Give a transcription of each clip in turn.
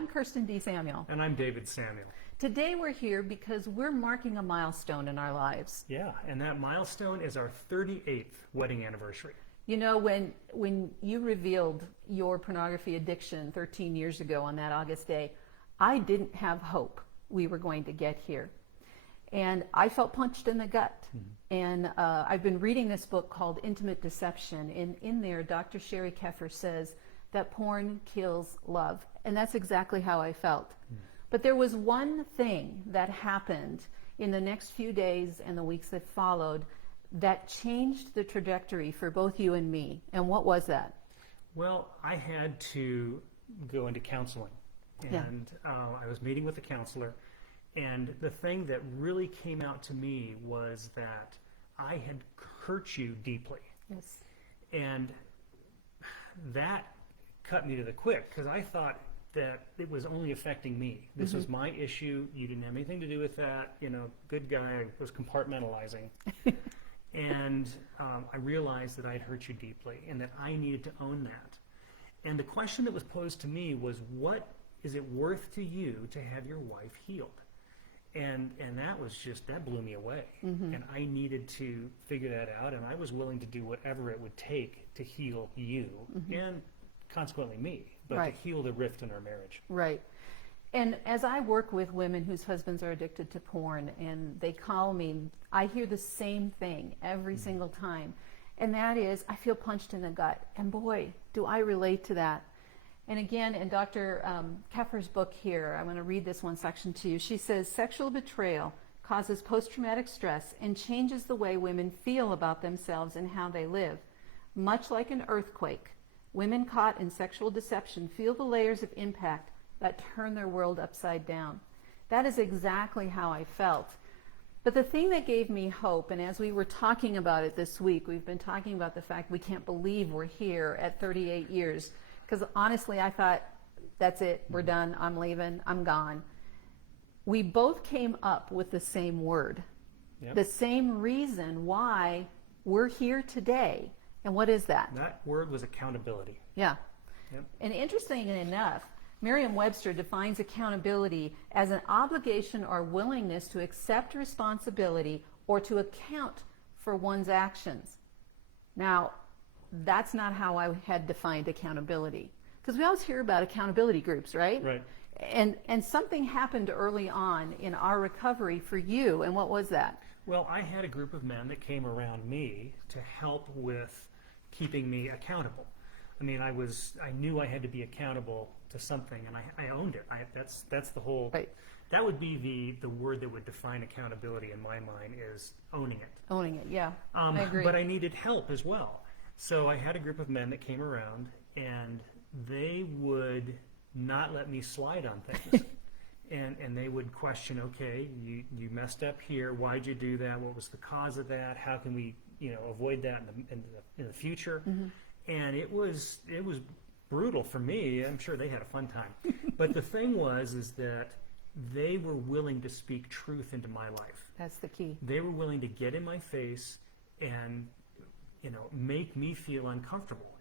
I'm Kirsten D. Samuel. And I'm David Samuel. Today we're here because we're marking a milestone in our lives. Yeah, and that milestone is our 38th wedding anniversary. You know, when you revealed your pornography addiction 13 years ago on that August day, I didn't have hope we were going to get here. And I felt punched in the gut. Mm-hmm. And I've been reading this book called Intimate Deception. And in there, Dr. Sherry Keffer says that porn kills love. And that's exactly how I felt. Mm. But there was one thing that happened in the next few days and the weeks that followed that changed the trajectory for both you and me. And what was that? Well, I had to go into counseling. And I was meeting with a counselor. And the thing that really came out to me was that I had hurt you deeply. Yes. And that cut me to the quick, because I thought that it was only affecting me. This mm-hmm. was my issue. You didn't have anything to do with that. You know, good guy. I was compartmentalizing. And I realized that I'd hurt you deeply and that I needed to own that. And the question that was posed to me was, what is it worth to you to have your wife healed? And that blew me away. Mm-hmm. And I needed to figure that out, and I was willing to do whatever it would take to heal you mm-hmm. and consequently me, but right. to heal the rift in our marriage. Right. And as I work with women whose husbands are addicted to porn and they call me, I hear the same thing every mm-hmm. single time. And that is, I feel punched in the gut. And boy, do I relate to that. And again, in Dr. Keffer's book here, I'm going to read this one section to you. She says, sexual betrayal causes post-traumatic stress and changes the way women feel about themselves and how they live. Much like an earthquake, women caught in sexual deception feel the layers of impact that turn their world upside down. That is exactly how I felt. But the thing that gave me hope, and as we were talking about it this week, we've been talking about the fact we can't believe we're here at 38 years. Because honestly, I thought, that's it, we're done, I'm leaving, I'm gone. We both came up with the same word, yep. the same reason why we're here today. And what is that? That word was accountability. Yeah. Yep. And interestingly enough, Merriam-Webster defines accountability as an obligation or willingness to accept responsibility or to account for one's actions. Now, that's not how I had defined accountability. Because we always hear about accountability groups, right? Right. And something happened early on in our recovery for you, and what was that? Well, I had a group of men that came around me to help with keeping me accountable. I mean, I knew I had to be accountable to something, and I owned it. That's the whole. Right. That would be the word that would define accountability in my mind, is owning it. Owning it, yeah. I agree. But I needed help as well. So I had a group of men that came around, and they would not let me slide on things. and they would question, okay, you messed up here. Why'd you do that? What was the cause of that? How can we, avoid that in the future? Mm-hmm. And it was brutal for me. I'm sure they had a fun time. But the thing is that they were willing to speak truth into my life. That's the key. They were willing to get in my face and make me feel uncomfortable.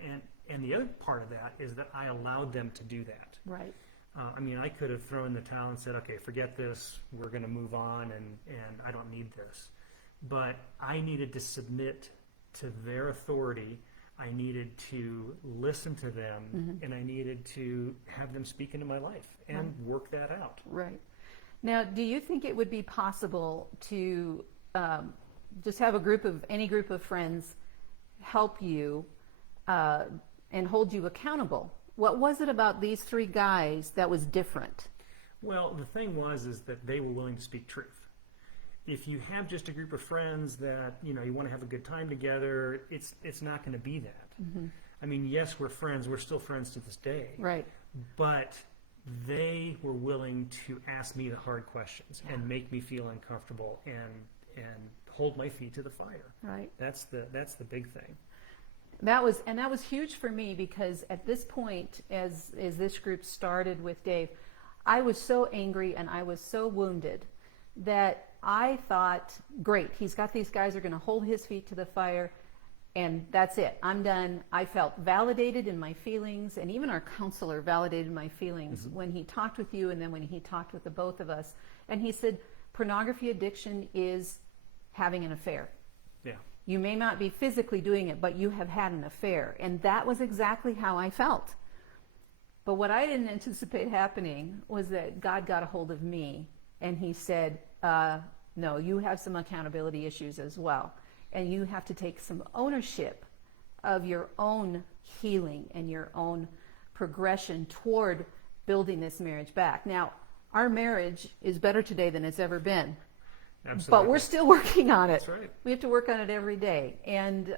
And the other part of that is that I allowed them to do that. Right. I could have thrown the towel and said, okay, forget this, we're going to move on, and I don't need this. But I needed to submit to their authority. I needed to listen to them, mm-hmm. and I needed to have them speak into my life and right. work that out. Right. Now, do you think it would be possible to just have any group of friends help you and hold you accountable? What was it about these three guys that was different? Well, the thing is that they were willing to speak truth. If you have just a group of friends that you want to have a good time together, it's not going to be that. Mm-hmm. I mean, yes, we're friends. We're still friends to this day. Right. But they were willing to ask me the hard questions and make me feel uncomfortable and hold my feet to the fire. Right. That's the big thing. That was huge for me, because at this point, as this group started with Dave, I was so angry and I was so wounded that I thought, great, he's got these guys who are going to hold his feet to the fire. And that's it. I'm done. I felt validated in my feelings, and even our counselor validated my feelings when he talked with you and then when he talked with the both of us. And he said, pornography addiction is having an affair. Yeah. You may not be physically doing it, but you have had an affair. And that was exactly how I felt. But what I didn't anticipate happening was that God got a hold of me and he said, no, you have some accountability issues as well. And you have to take some ownership of your own healing and your own progression toward building this marriage back. Now, our marriage is better today than it's ever been. Absolutely. But we're still working on it. That's right. We have to work on it every day. And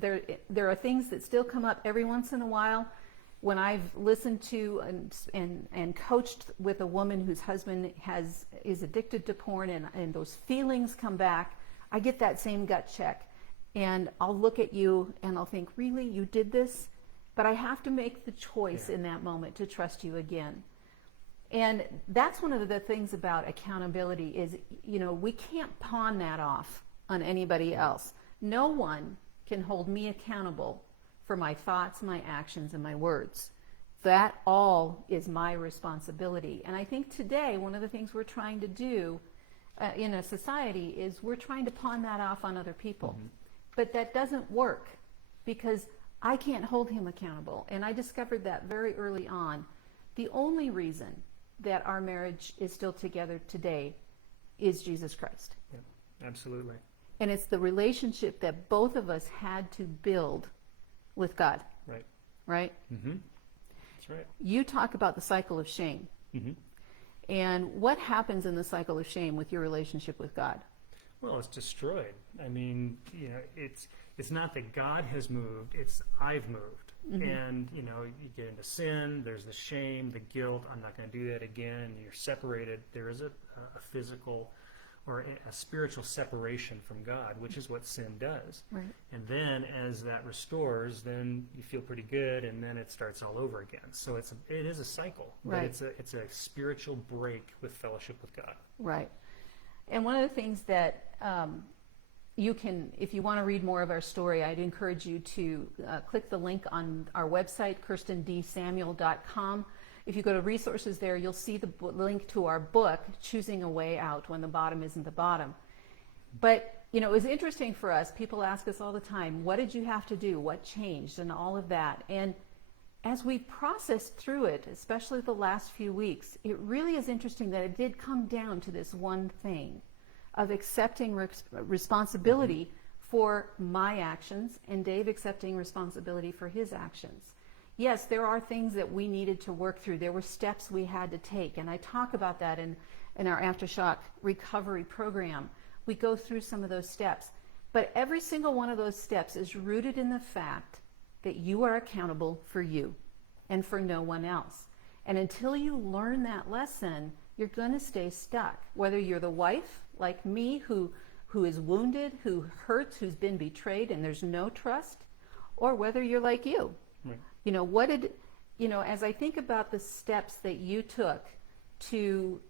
there are things that still come up every once in a while. When I've listened to and coached with a woman whose husband is addicted to porn and those feelings come back, I get that same gut check. And I'll look at you and I'll think, really, you did this? But I have to make the choice in that moment to trust you again. And that's one of the things about accountability is, we can't pawn that off on anybody else. No one can hold me accountable for my thoughts, my actions, and my words. That all is my responsibility. And I think today, one of the things we're trying to do in a society is we're trying to pawn that off on other people. But that doesn't work because I can't hold him accountable. And I discovered that very early on. The only reason that our marriage is still together today is Jesus Christ. Yeah, absolutely. And it's the relationship that both of us had to build with God. Right. Right? That's right. You talk about the cycle of shame. And what happens in the cycle of shame with your relationship with God? Well, it's destroyed. I mean, it's not that God has moved, it's I've moved. And, you get into sin, there's the shame, the guilt, I'm not going to do that again, you're separated. There is a physical or a spiritual separation from God, which is what sin does. Right. And then as that restores, then you feel pretty good, and then it starts all over again. So it is a cycle, but Right. it's a spiritual break with fellowship with God. Right. And one of the things that you can, if you want to read more of our story, I'd encourage you to click the link on our website, KirstenDSamuel.com. If you go to resources there, you'll see the link to our book, Choosing a Way Out, When the Bottom Isn't the Bottom. But, it was interesting for us. People ask us all the time, what did you have to do? What changed? And all of that. And as we processed through it, especially the last few weeks, it really is interesting that it did come down to this one thing of accepting responsibility for my actions and Dave accepting responsibility for his actions. Yes, there are things that we needed to work through. There were steps we had to take, and I talk about that in our aftershock recovery program. We go through some of those steps, but every single one of those steps is rooted in the fact that you are accountable for you and for no one else. And until you learn that lesson, you're going to stay stuck. Whether you're the wife, like me, who is wounded, who hurts, who's been betrayed, and there's no trust, or whether you're like you. Right. As I think about the steps that you took to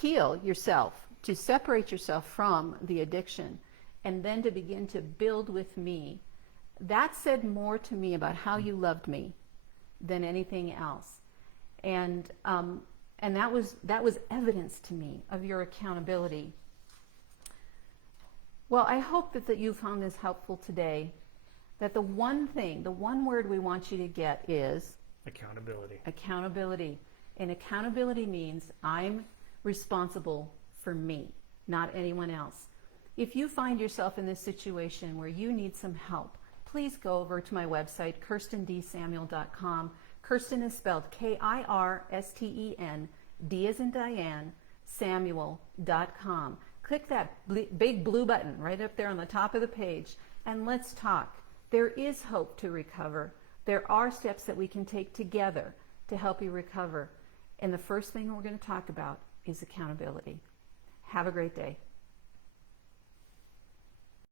heal yourself, to separate yourself from the addiction, and then to begin to build with me, that said more to me about how you loved me than anything else. And that was evidence to me of your accountability. Well, I hope that you found this helpful today, that the one word we want you to get is Accountability. Accountability. And accountability means I'm responsible for me, not anyone else. If you find yourself in this situation where you need some help, please go over to my website, KirstenDSamuel.com. Kirsten is spelled Kirsten, D as in Diane, Samuel.com. Click that big blue button right up there on the top of the page, and let's talk. There is hope to recover. There are steps that we can take together to help you recover. And the first thing we're going to talk about is accountability. Have a great day.